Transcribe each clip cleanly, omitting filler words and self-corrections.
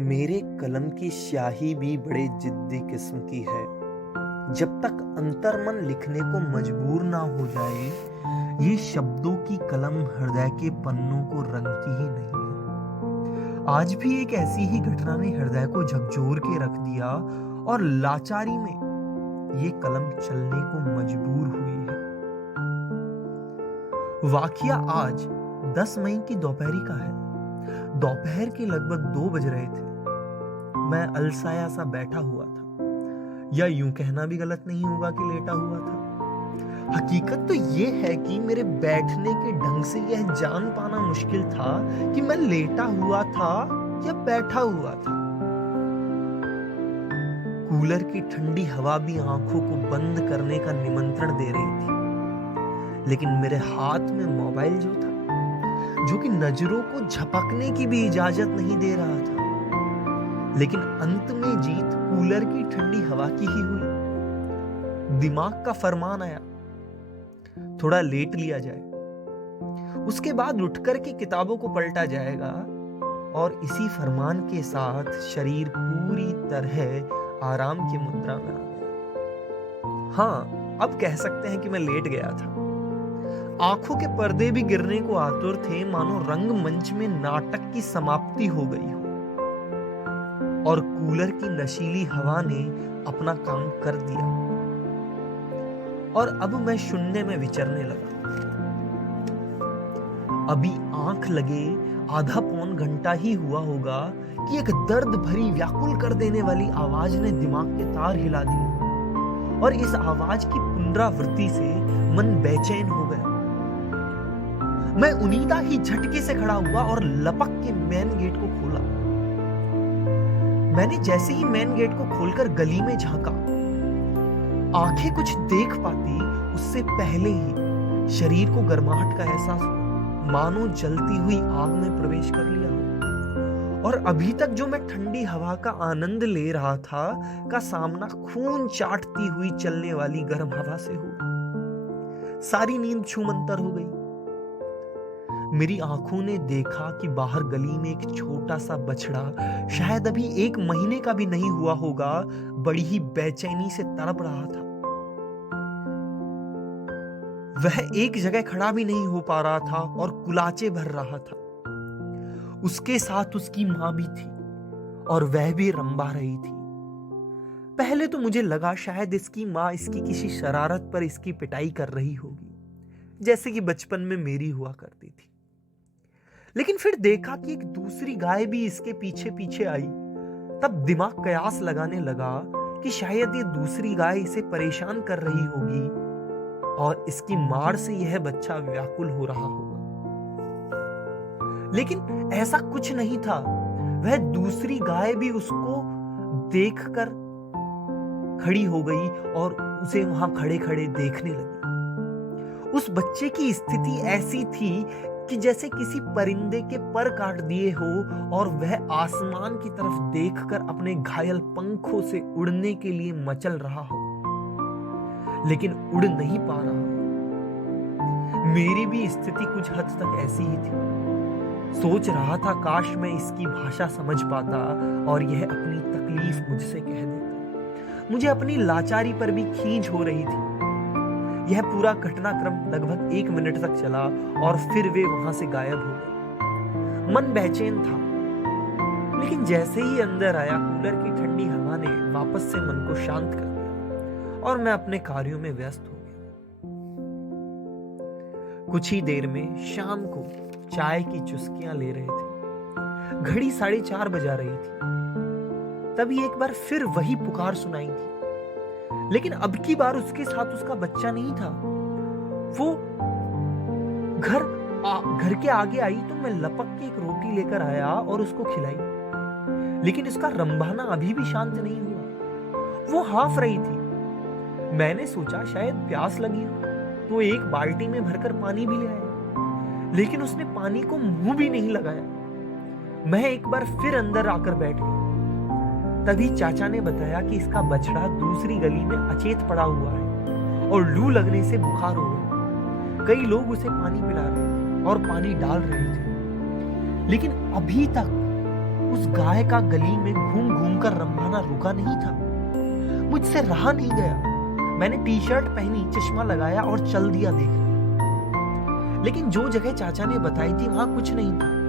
मेरे कलम की स्याही भी बड़े जिद्दी किस्म की है। जब तक अंतर्मन लिखने को मजबूर ना हो जाए, ये शब्दों की कलम हृदय के पन्नों को रंगती ही नहीं है। आज भी एक ऐसी ही घटना ने हृदय को झकझोर के रख दिया और लाचारी में ये कलम चलने को मजबूर हुई है। वाकया आज 10 मई की दोपहरी का है। दोपहर के लगभग 2 बज रहे थे। मैं अलसाया सा बैठा हुआ था, या यूं कहना भी गलत नहीं होगा कि लेटा हुआ था। हकीकत तो यह है कि मेरे बैठने के ढंग से यह जान पाना मुश्किल था कि मैं लेटा हुआ था या बैठा हुआ था। कूलर की ठंडी हवा भी आंखों को बंद करने का निमंत्रण दे रही थी, लेकिन मेरे हाथ में मोबाइल जो था, जो कि नजरों को झपकने की भी इजाजत नहीं दे रहा था, लेकिन अंत में जीत कूलर की ठंडी हवा की ही हुई। दिमाग का फरमान आया, थोड़ा लेट लिया जाए, उसके बाद उठकर के किताबों को पलटा जाएगा। और इसी फरमान के साथ शरीर पूरी तरह आराम की मुद्रा में आ गया। हाँ, अब कह सकते हैं कि मैं लेट गया था। आंखों के पर्दे भी गिरने को आतुर थे, मानो रंगमंच में नाटक की समाप्ति हो गई हो और कूलर की नशीली हवा ने अपना काम कर दिया। और अब मैं शून्य में विचरने लगा। अभी आंख लगे आधा पौन घंटा ही हुआ होगा कि एक दर्द भरी व्याकुल कर देने वाली आवाज ने दिमाग के तार हिला दिए, और इस आवाज की पुनरावृत्ति से मन बेचैन हो गया। मैं उनीदा ही झटके से खड़ा हुआ और लपक के मेन गेट को खोला। मैंने जैसे ही मेन गेट को खोलकर गली में झांका, आंखें कुछ देख पाती उससे पहले ही शरीर को गर्माहट का एहसास हुआ, मानो जलती हुई आग में प्रवेश कर लिया। और अभी तक जो मैं ठंडी हवा का आनंद ले रहा था, का सामना खून चाटती हुई चलने वाली गर्म हवा से हुआ। सारी नींद छूमंतर हो गई। मेरी आंखों ने देखा कि बाहर गली में एक छोटा सा बछड़ा, शायद अभी 1 महीने का भी नहीं हुआ होगा, बड़ी ही बेचैनी से तड़प रहा था। वह एक जगह खड़ा भी नहीं हो पा रहा था और कुलाचे भर रहा था। उसके साथ उसकी मां भी थी और वह भी रंबा रही थी। पहले तो मुझे लगा शायद इसकी मां इसकी किसी शरारत पर इसकी पिटाई कर रही होगी, जैसे कि बचपन में मेरी हुआ करती थी। लेकिन फिर देखा कि एक दूसरी गाय भी इसके पीछे पीछे आई। तब दिमाग कयास लगाने लगा कि शायद ये दूसरी गाय इसे परेशान कर रही होगी और इसकी मार से यह बच्चा व्याकुल हो रहा होगा। लेकिन ऐसा कुछ नहीं था। वह दूसरी गाय भी उसको देखकर खड़ी हो गई और उसे वहां खड़े खड़े देखने लगी। उस बच्चे की स्थिति ऐसी थी कि जैसे किसी परिंदे के पर काट दिए हो और वह आसमान की तरफ देखकर अपने घायल पंखों से उड़ने के लिए मचल रहा हो, लेकिन उड़ नहीं पा रहा। मेरी भी स्थिति कुछ हद तक ऐसी ही थी। सोच रहा था काश मैं इसकी भाषा समझ पाता और यह अपनी तकलीफ मुझसे कह देता। मुझे अपनी लाचारी पर भी खींच हो रही थी। यह पूरा घटनाक्रम लगभग 1 मिनट तक चला और फिर वे वहां से गायब हो गए। मन बेचैन था, लेकिन जैसे ही अंदर आया, कूलर की ठंडी हवा ने वापस से मन को शांत कर दिया और मैं अपने कार्यों में व्यस्त हो गया। कुछ ही देर में शाम को चाय की चुस्कियां ले रहे थे। घड़ी 4:30 बजा रही थी। तभी एक बार फिर वही पुकार सुनाई थी, लेकिन अब की बार उसके साथ उसका बच्चा नहीं था। वो घर के आगे आई तो मैं लपक के एक रोटी लेकर आया और उसको खिलाई, लेकिन उसका रंभाना अभी भी शांत नहीं हुआ। वो हाँफ रही थी। मैंने सोचा शायद प्यास लगी हो, तो एक बाल्टी में भरकर पानी भी ले आया, लेकिन उसने पानी को मुंह भी नहीं लगाया। मैं एक बार फिर अंदर आकर बैठ गया। तभी चाचा ने बताया कि इसका बछड़ा दूसरी गली में अचेत पड़ा हुआ है और लू लगने से बुखार हो गया। कई लोग उसे पानी पिला रहे थे और पानी डाल रहे थे, लेकिन अभी तक उस गाय का गली में घूम घूम कर रंभाना रुका नहीं था। मुझसे रहा नहीं गया। मैंने टी शर्ट पहनी, चश्मा लगाया और चल दिया देखने। लेकिन जो जगह चाचा ने बताई थी वहां कुछ नहीं था।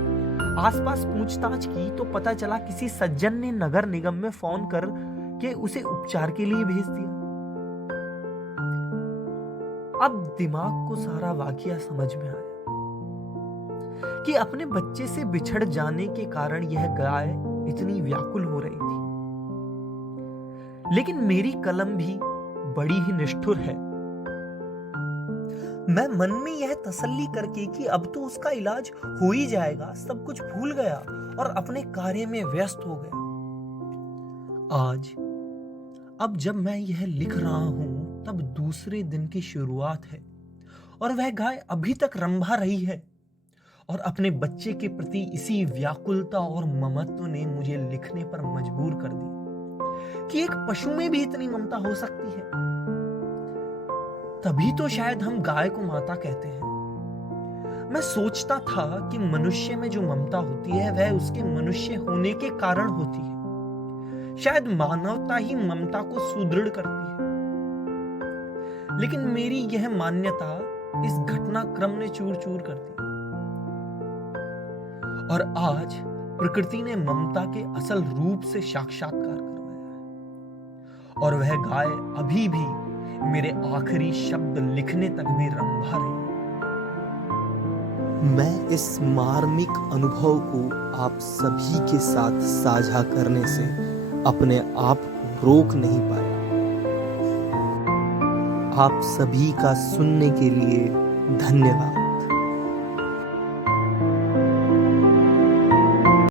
आसपास पूछताछ की तो पता चला किसी सज्जन ने नगर निगम में फोन कर के उसे उपचार के लिए भेज दिया। अब दिमाग को सारा वाकया समझ में आया कि अपने बच्चे से बिछड़ जाने के कारण यह गाय इतनी व्याकुल हो रही थी। लेकिन मेरी कलम भी बड़ी ही निष्ठुर है। मैं मन में यह तसल्ली करके कि अब तो उसका इलाज हो ही जाएगा, सब कुछ भूल गया और अपने कार्य में व्यस्त हो गया। आज अब जब मैं यह लिख रहा हूं तब दूसरे दिन की शुरुआत है और वह गाय अभी तक रंभा रही है। और अपने बच्चे के प्रति इसी व्याकुलता और ममत्व ने मुझे लिखने पर मजबूर कर दिया कि एक पशु में भी इतनी ममता हो सकती है। तभी तो शायद हम गाय को माता कहते हैं। मैं सोचता था कि मनुष्य में जो ममता होती है वह उसके मनुष्य होने के कारण होती है। शायद मानवता ही ममता को सुदृढ़ करती है। लेकिन मेरी यह मान्यता इस घटनाक्रम ने चूर चूर कर दी। और आज प्रकृति ने ममता के असल रूप से साक्षात्कार करवाया है और वह गाय अभी भी मेरे आखिरी शब्द लिखने तक भी रंभा रही है। मैं इस मार्मिक अनुभव को आप सभी के साथ साझा करने से अपने आप को रोक नहीं पाया। आप सभी का सुनने के लिए धन्यवाद।